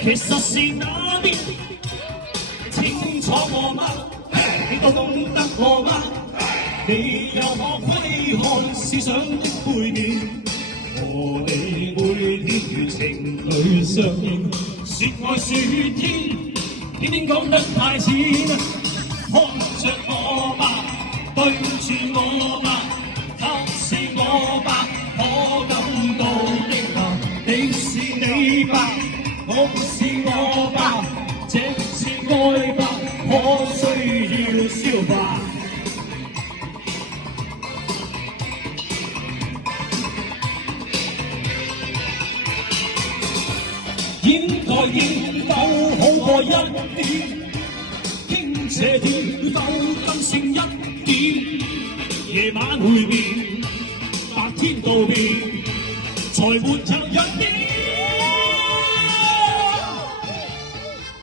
其實是那邊清楚我嗎？你都懂得我嗎？你有可窺看思想的背面，和你每天如情侶相應，說愛說天，偏偏講得太淺。看着我吧，對住我吧，他是我吧，可感到的吧，你是你吧，我是我吧，這次愛吧，可需要消化。掩蓋應否好過一點？傾斜點否更勝一點？夜晚會變，白天道別，才沒有一點。